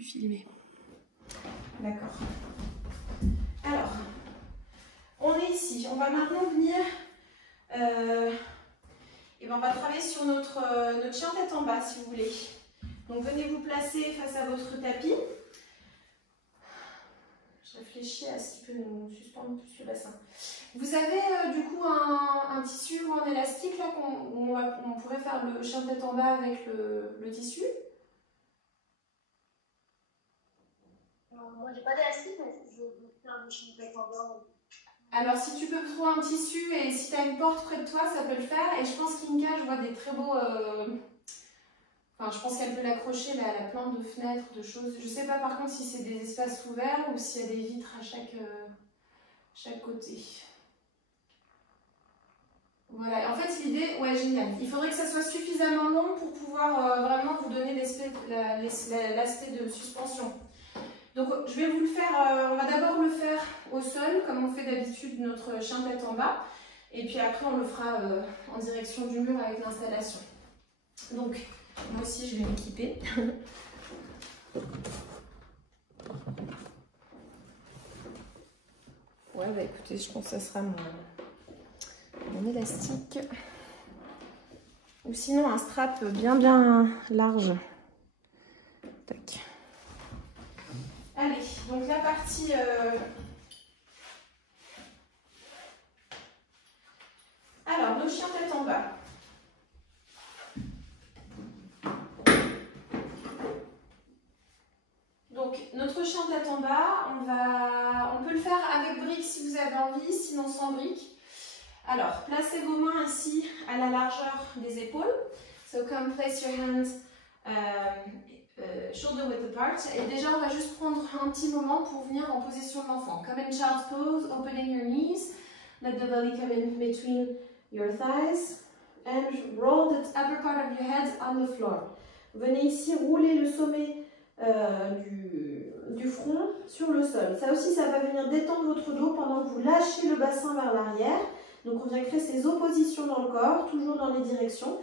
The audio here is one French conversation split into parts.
plus filmer. D'accord. Alors, on est ici. On va maintenant venir... et ben on va travailler sur notre chien tête en bas, si vous voulez. Donc, venez vous placer face à votre tapis. Je réfléchis à ce qui peut nous suspendre plus le bassin. Vous avez du coup un tissu ou un élastique là on pourrait faire le chien tête en bas avec le tissu. Moi j'ai pas d'élastique, mais je veux faire un chien tête en bas. Alors si tu peux trouver un tissu et si tu as une porte près de toi, ça peut le faire. Et je pense qu'Inka, je vois des très beaux... Enfin, je pense qu'elle peut l'accrocher à la plante de fenêtres, de choses. Je sais pas par contre si c'est des espaces ouverts ou s'il y a des vitres à chaque côté. Voilà, en fait l'idée, ouais génial, il faudrait que ça soit suffisamment long pour pouvoir vraiment vous donner l'aspect de suspension. Donc je vais vous le faire, on va d'abord le faire au sol, comme on fait d'habitude notre chien tête en bas, et puis après on le fera en direction du mur avec l'installation. Donc moi aussi je vais m'équiper. Ouais bah écoutez, je pense que ça sera mon élastique. Ou sinon un strap bien large. Tac. Allez, donc la partie... Alors, nos chiens tête en bas. Donc, notre chien tête en bas, on peut le faire avec briques si vous avez envie, sinon sans briques. Alors, placez vos mains ici à la largeur des épaules. So, come place your hands shoulder width apart. Et déjà, on va juste prendre un petit moment pour venir en position de l'enfant. Come in child's pose, opening your knees. Let the belly come in between your thighs. And roll the upper part of your head on the floor. Venez ici rouler le sommet du front sur le sol. Ça aussi, ça va venir détendre votre dos pendant que vous lâchez le bassin vers l'arrière. Donc, on vient créer ces oppositions dans le corps, toujours dans les directions.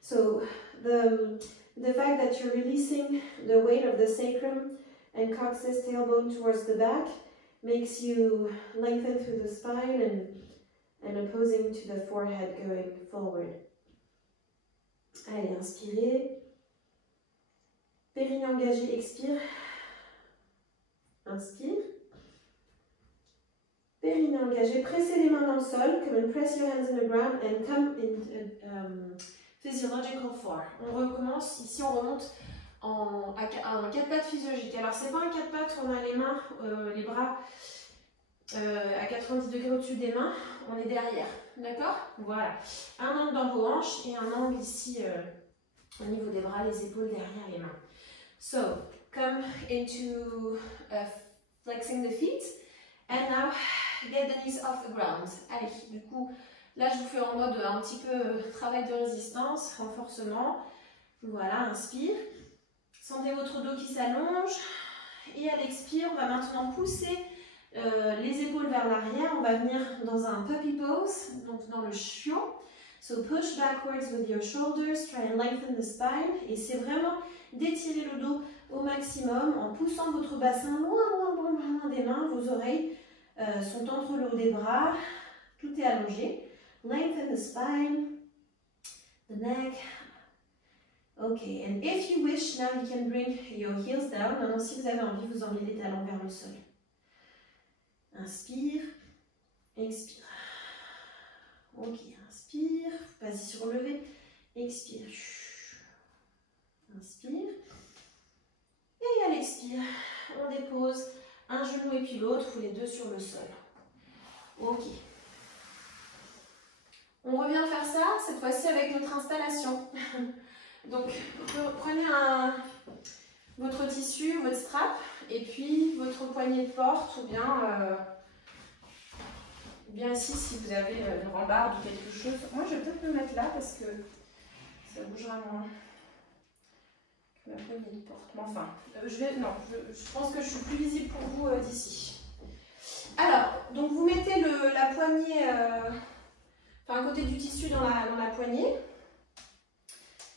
So, the fact that you're releasing the weight of the sacrum and coccyx tailbone towards the back makes you lengthen through the spine and opposing to the forehead going forward. Allez, inspirez. Périnée engagé, expire. Inspire. Périnée engagé, pressez les mains dans le sol. Come and press your hands in the ground and come in physiological four. On recommence, ici on remonte à un 4 pattes physiologique. Alors c'est pas un 4 pattes où on a les mains, les bras à 90 degrés au-dessus des mains, on est derrière, d'accord? Voilà, un angle dans vos hanches et un angle ici au niveau des bras, les épaules, derrière les mains. So, come into flexing the feet and now get the knees off the ground. Allez, du coup, là je vous fais en mode un petit peu travail de résistance, renforcement. Voilà, inspire. Sentez votre dos qui s'allonge et à l'expire, on va maintenant pousser les épaules vers l'arrière. On va venir dans un puppy pose, donc dans le chiot. So push backwards with your shoulders, try and lengthen the spine. Et c'est vraiment d'étirer le dos au maximum en poussant votre bassin loin des mains. Vos oreilles sont entre le haut des bras. Tout est allongé. Lengthen the spine, the neck. Okay, and if you wish, now you can bring your heels down. Maintenant, si vous avez envie, vous emmenez les talons vers le sol. Inspire, expire. Ok, inspire, vas-y sur le lever, expire. Inspire. Et à l'expire, on dépose un genou et puis l'autre, ou les deux sur le sol. Ok. On revient faire ça, cette fois-ci avec notre installation. Donc, prenez votre tissu, votre strap, et puis votre poignée de porte, ou bien ici si vous avez une rambarde ou quelque chose. Moi, je vais peut-être me mettre là parce que ça bougera moins que ma poignée de porte. Mais enfin, je pense que je suis plus visible pour vous d'ici. Alors, donc vous mettez la poignée, un côté du tissu dans la poignée.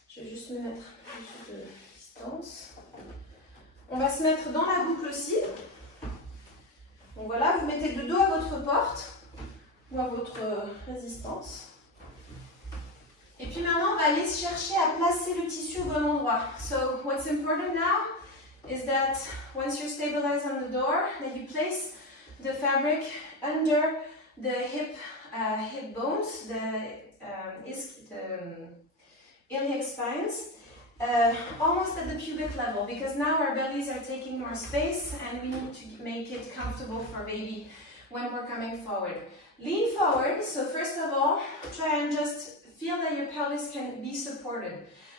Je vais juste me mettre un peu de distance. on va se mettre dans la boucle aussi. Donc voilà, vous mettez le dos à votre porte ou à votre résistance. Et puis maintenant, on va aller chercher à placer le tissu au bon endroit. So what's important now is that once you're stabilized on the door, that you place the fabric under the hip bones, the iliac spines, almost at the pubic level, because now our bellies are taking more space and we need to make it comfortable for baby when we're coming forward. Lean forward, so first of all, try and just feel that your pelvis can be supported.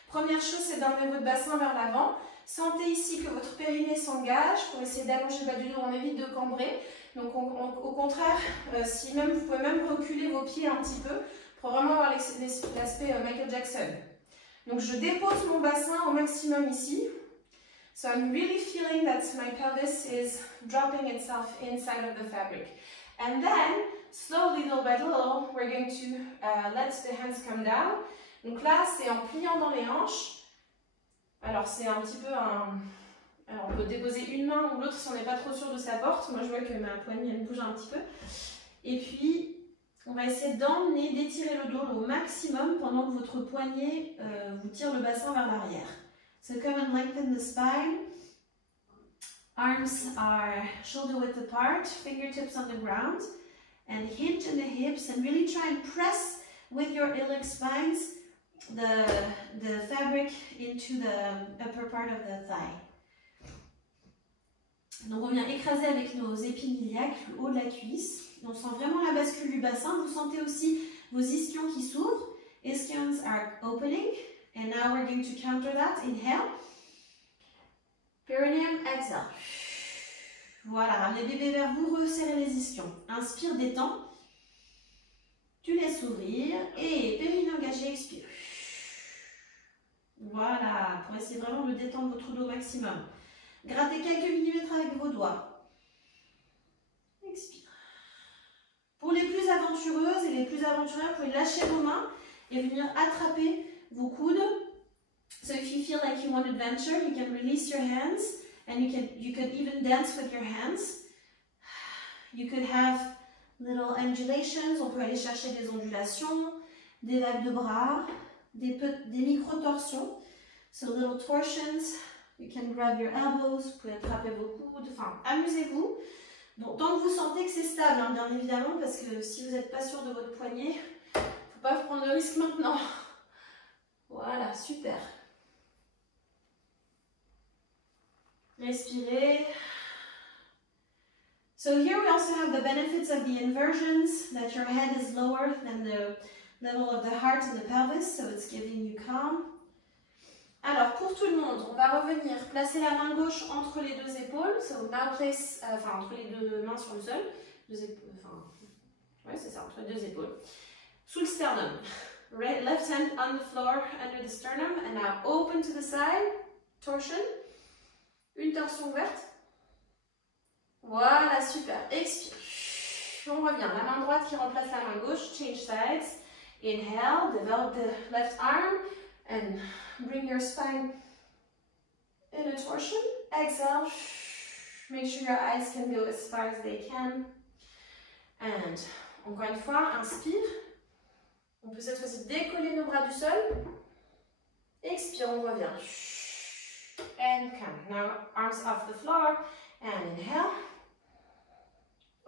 Première chose, c'est d'emmener votre bassin vers l'avant. Sentez ici que votre périnée s'engage pour essayer d'allonger le bas du dos, on évite de cambrer. Donc au contraire, si même, vous pouvez même reculer vos pieds un petit peu pour vraiment avoir l'aspect Michael Jackson. Donc je dépose mon bassin au maximum ici. So I'm really feeling that my pelvis is dropping itself inside of the fabric. And then, slowly, little by little, we're going to let the hands come down. Donc là, c'est en pliant dans les hanches. Alors c'est un petit peu un... Alors on peut déposer une main ou l'autre si on n'est pas trop sûr de sa porte. Moi je vois que ma poignée elle bouge un petit peu. Et puis on va essayer d'emmener, d'étirer le dos au maximum pendant que votre poignet vous tire le bassin vers l'arrière. So come and lengthen the spine. Arms are shoulder width apart, fingertips on the ground, and hinge in the hips, and really try and press with your iliac spines the fabric into the upper part of the thigh. Donc on vient écraser avec nos épines iliaques le haut de la cuisse. On sent vraiment la bascule du bassin. Vous sentez aussi vos ischions qui s'ouvrent. Ischions are opening. And now we're going to counter that. Inhale. Perineum, exhale. Voilà, ramenez bébé vers vous, resserrez les ischions. Inspire, détends. Tu laisses ouvrir. Et périnée engagé, expire. Voilà, pour essayer vraiment de détendre votre dos au maximum. Grattez quelques millimètres avec vos doigts. Expire. Pour les plus aventureuses et les plus aventureux, vous pouvez lâcher vos mains et venir attraper vos coudes. So if you feel like you want adventure, you can release your hands and you can even dance with your hands. You could have little undulations. On peut aller chercher des ondulations, des vagues de bras, des micro-torsions. So little torsions. You can grab your elbows, vous pouvez attraper vos coudes, enfin, amusez-vous. Bon, tant que vous sentez que c'est stable, hein, bien évidemment, parce que si vous n'êtes pas sûr de votre poignet, il ne faut pas prendre le risque maintenant. Voilà, super. Respirez. So here we also have the benefits of the inversions, that your head is lower than the level of the heart and the pelvis, so it's giving you calm. Alors, pour tout le monde, on va revenir placer la main gauche entre les deux épaules. So now place, entre les deux mains sur le sol. Ouais, c'est ça, entre les deux épaules. Sous le sternum. Left hand on the floor under the sternum. And now open to the side. Torsion. Une torsion ouverte. Voilà, super. Expire. On revient. La main droite qui remplace la main gauche. Change sides. Inhale. Develop the left arm. And bring your spine in a torsion. Exhale. Make sure your eyes can go as far as they can. And encore une fois, inspire. On peut cette fois-ci décoller nos bras du sol. Expire, on revient. And come. Now arms off the floor. And inhale.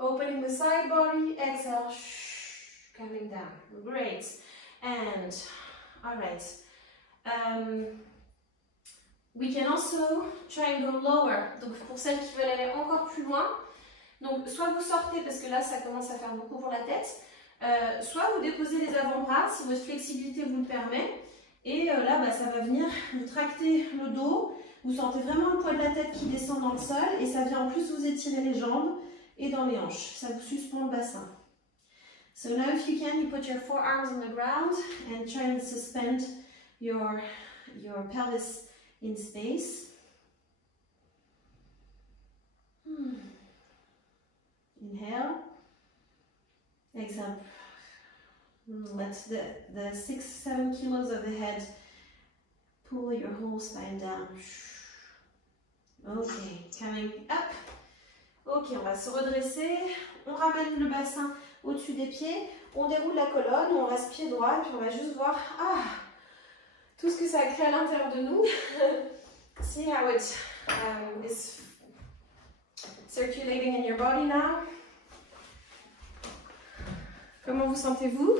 Opening the side body. Exhale. Coming down. Great. And all right. We can also try and go lower. Donc pour celles qui veulent aller encore plus loin, donc soit vous sortez parce que là ça commence à faire beaucoup pour la tête, soit vous déposez les avant-bras si votre flexibilité vous le permet, et là ça va venir vous tracter le dos, vous sentez vraiment le poids de la tête qui descend dans le sol et ça vient en plus vous étirer les jambes et dans les hanches, ça vous suspend le bassin. So now if you can, you put your forearms on the ground and try and suspend your pelvis in space. Inhale. Exhale. Let the 6-7 kilos of the head pull your whole spine down. Ok, coming up. Ok, on va se redresser. On ramène le bassin au-dessus des pieds. On déroule la colonne, on reste pied droit. Et puis on va juste voir tout ce que ça crée à l'intérieur de nous. See how it is circulating in your body now. Comment vous sentez-vous?